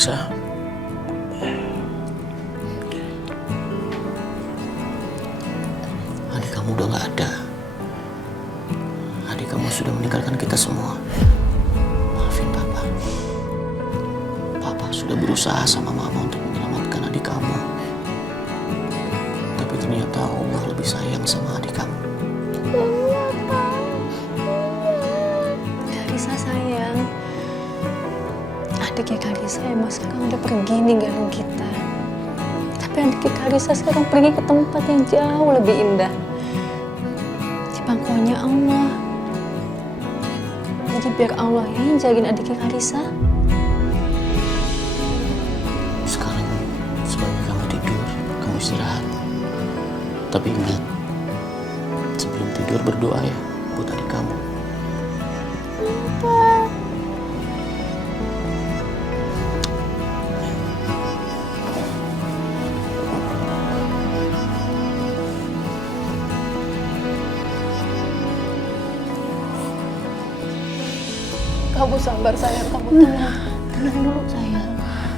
Raisa. Adik kamu udah gak ada. Adik kamu sudah meninggalkan kita semua. Maafin Papa. Papa sudah berusaha sama Mama untuk menyelamatkan adik kamu. Tapi ternyata Allah lebih sayang sama adik kamu. Karisa sayang, adiknya Karisa emang sekarang udah pergi ninggalin kita. Tapi adiknya Karisa sekarang pergi ke tempat yang jauh lebih indah, di pangkuannya Allah. Jadi biar Allah yang jagain adiknya Karisa. Sekarang sebaiknya kamu tidur, kamu istirahat. Tapi ingat, sebelum tidur berdoa ya buat adik kamu. Kamu sabar sayang, kamu tenang. Tenang dulu sayang.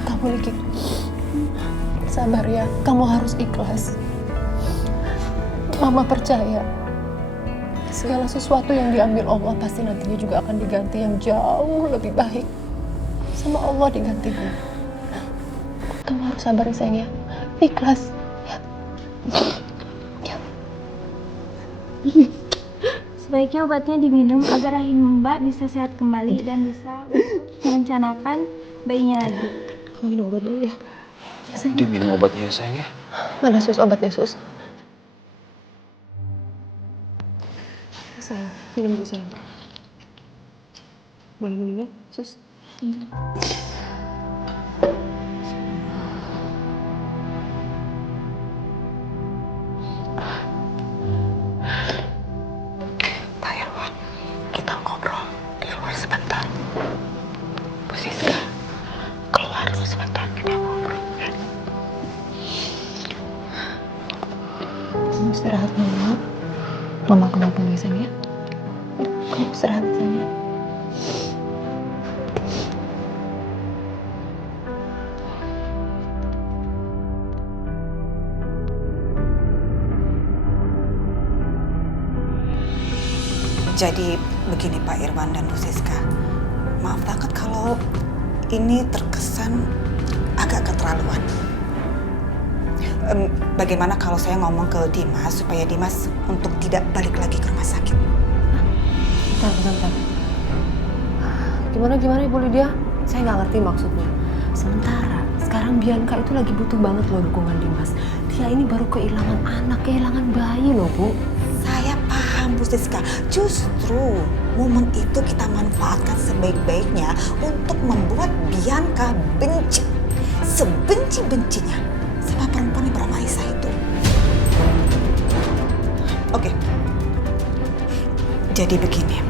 Kamu lagi sabar ya, kamu harus ikhlas. Mama percaya segala sesuatu yang diambil Allah pasti nantinya juga akan diganti yang jauh lebih baik. Sama Allah digantinya. Kamu harus sabar ya sayang ya. Ikhlas. Ya. Sebaiknya obatnya diminum agar rahim Mbak bisa sehat kembali dan bisa merencanakan bayinya lagi. Kamu minum obat dulu ya. Diminum obatnya ya sayang ya. Mana sus obatnya sus? Sayang, minum dulu sayang. Boleh minum ya sus? Pak Irwan, kita ngobrol di luar sebentar. Bu Siska, keluar dulu sebentar, kita ngobrol. Kamu istirahat dulu. Mama kamu panggil sayang ya. Kamu istirahat sayang ya. Jadi begini Pak Irwan dan Bu Siska, maaf banget kalau ini terkesan agak keterlaluan. Bagaimana kalau saya ngomong ke Dimas supaya Dimas untuk tidak balik lagi ke rumah sakit? Bentar. Gimana Ibu Lydia? Saya nggak ngerti maksudnya. Sementara sekarang Bianca itu lagi butuh banget loh dukungan Dimas. Dia ini baru kehilangan anak, kehilangan bayi loh Bu. Saya paham Bu Siska, justru momen itu kita manfaatkan sebaik-baiknya untuk membuat Bianca benci, sebenci-bencinya sama perempuan yang bernama Aisyah itu. Oke, jadi begini,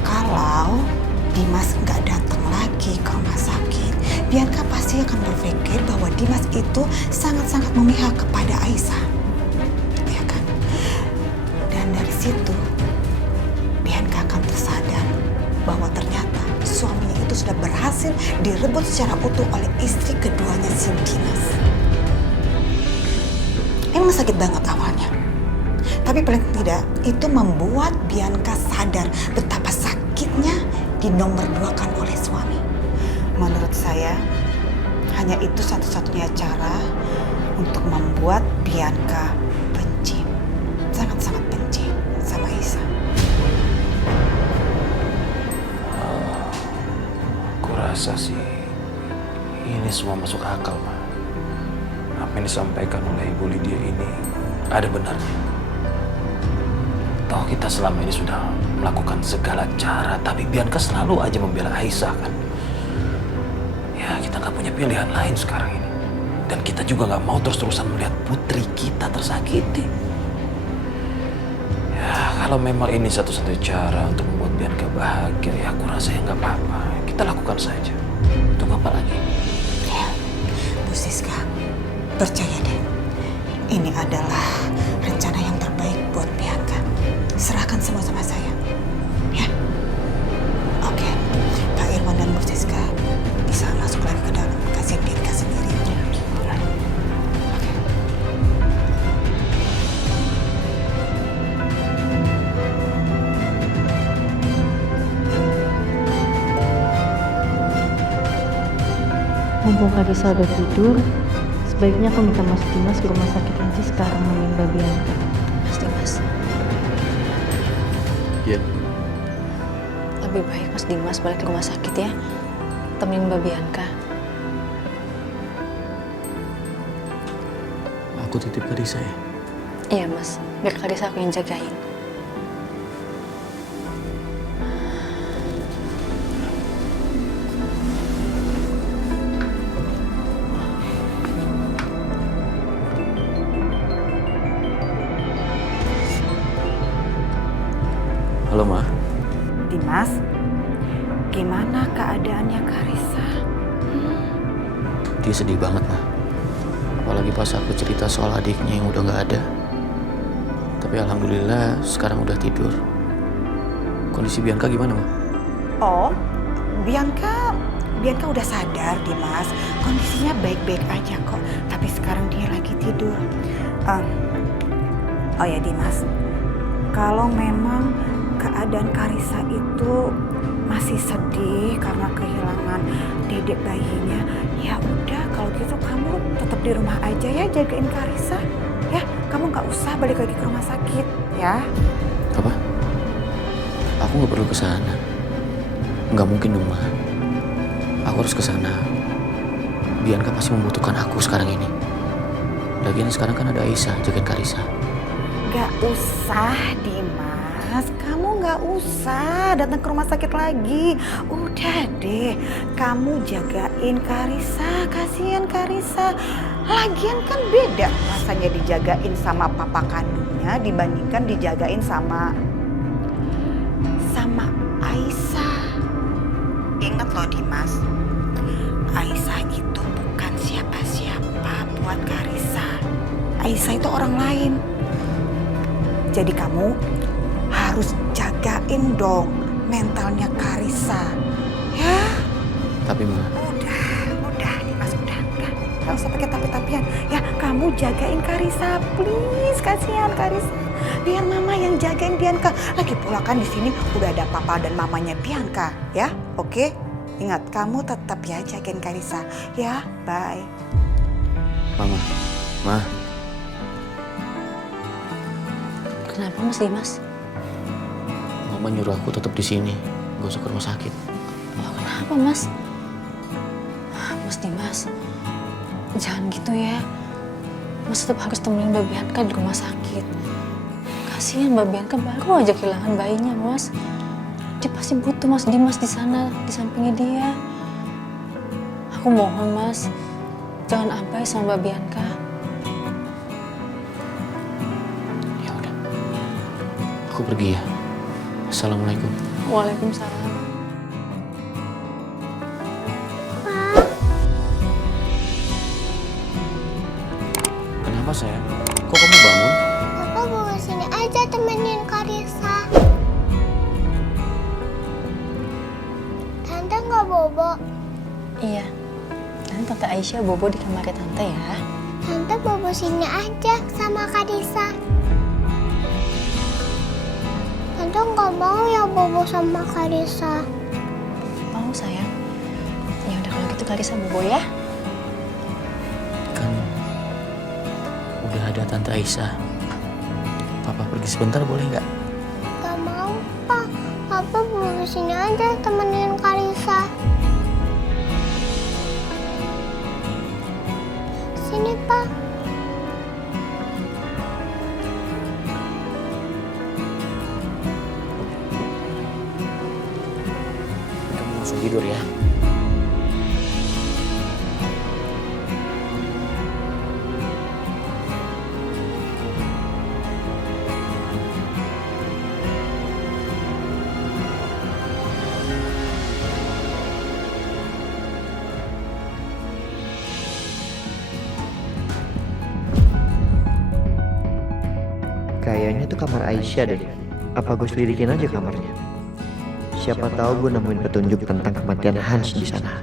kalau Dimas nggak datang lagi ke rumah sakit, Bianca pasti akan berpikir bahwa Dimas itu sangat-sangat memihak kepada Aisyah, ya kan? Dan dari situ, Bianca akan tersadar bahwa ternyata suaminya itu sudah berhasil direbut secara utuh oleh istri keduanya si Dimas. Emang sakit banget awalnya. Tapi paling tidak, itu membuat Bianca sadar betapa sakitnya dinomorduakan oleh suami. Menurut saya, hanya itu satu-satunya cara untuk membuat Bianca benci. Sangat-sangat benci sama Isa. Aku rasa sih ini semua masuk akal, Ma. Apa yang disampaikan oleh Ibu Lydia ini ada benarnya. Toh kita selama ini sudah melakukan segala cara, tapi Bianca selalu aja membela Aisyah kan. Ya kita nggak punya pilihan lain sekarang ini. Dan kita juga nggak mau terus-terusan melihat putri kita tersakiti. Ya kalau memang ini satu-satunya cara untuk membuat Bianca bahagia, ya aku rasa ya nggak apa-apa. Kita lakukan saja. Tunggu apa lagi? Ya, Bu Siska, percaya deh. Ini adalah rencana yang terbaik buat Bianca. Serahkan semua sama saya. Ya. Oke, Pak Irwan dan Bu Siska, Mumpung Karisa udah tidur, sebaiknya aku minta Mas Dimas ke rumah sakit aja sekarang nemenin Mbak Bianca. Mas Dimas, Iya. lebih baik Mas Dimas balik ke rumah sakit ya. Temenin Mbak Bianca. Aku titip Karisa ya. Iya Mas, biar Karisa aku yang jagain. Halo, Ma. Dimas, gimana keadaannya Karisa? Dia sedih banget, Ma. Apalagi pas aku cerita soal adiknya yang udah nggak ada. Tapi alhamdulillah sekarang udah tidur. Kondisi Bianca gimana, Ma? Oh, Bianca udah sadar, Dimas. Kondisinya baik-baik aja kok. Tapi sekarang dia lagi tidur. Oh ya, Dimas. Kalau memang keadaan Karisa itu masih sedih karena kehilangan dedek bayinya, ya udah kalau gitu kamu tetap di rumah aja ya, jagain Karisa. Ya, kamu nggak usah balik lagi ke rumah sakit, ya. Apa? Aku nggak perlu ke sana. Nggak mungkin dong, Ma. Aku harus ke sana. Bianca pasti membutuhkan aku sekarang ini. Lagian sekarang kan ada Aisyah jagain Karisa. Nggak usah, Dimas. Kamu nggak usah datang ke rumah sakit lagi. Udah deh, kamu jagain Karisa. Kasihan Karisa. Lagian kan beda rasanya dijagain sama papa kandungnya dibandingkan dijagain sama Aisyah. Ingat loh, Dimas. Aisyah itu bukan siapa-siapa buat Karisa. Aisyah itu orang lain. Jadi kamu harus jagain dong mentalnya Karisa. Ya? Tapi, Ma, Udah Dimas, udah. Gak usah pakai tapi-tapian. Ya, kamu jagain Karisa, please. Kasihan Karisa. Biar mama yang jagain Bianca. Lagi pula kan di sini udah ada papa dan mamanya Bianca, ya? Oke? Ingat, kamu tetap ya jagain Karisa. Ya, bye. Mama, Ma. Kenapa Mas Dimas? Mama nyuruh aku tetap di sini, gak usah ke rumah sakit. Oh, kenapa Mas? Mas Dimas, jangan gitu ya. Mas tetap harus temenin Mbak Bianca di rumah sakit. Kasihan Mbak Bianca baru aja kehilangan bayinya, Mas. Dia pasti butuh Mas Dimas di sana, di sampingnya dia. Aku mohon Mas, jangan abai sama Mbak Bianca. Ya udah, aku pergi ya. Assalamualaikum. Waalaikumsalam. Kenapa, sayang? Kok kamu bangun? Papa bawa sini aja temenin Karisa. Tante nggak bobo. Iya, nanti Tante Aisyah bobo di kamar Tante ya. Tante bobo sini aja sama Karisa. Tante nggak mau ya bobo sama Karisa. Mau sayang? Ya udah kalau gitu Karisa bobo ya. Kan udah ada Tante Aisyah. Papa pergi sebentar boleh nggak? Gak mau, Pak. Papa bobo sini aja temenin Karisa. Sini, Pak. Kamu langsung tidur ya. Kayaknya itu kamar Aisyah deh. Apa gue selidikin aja kamarnya? Siapa tahu gue nemuin petunjuk tentang kematian Hans di sana.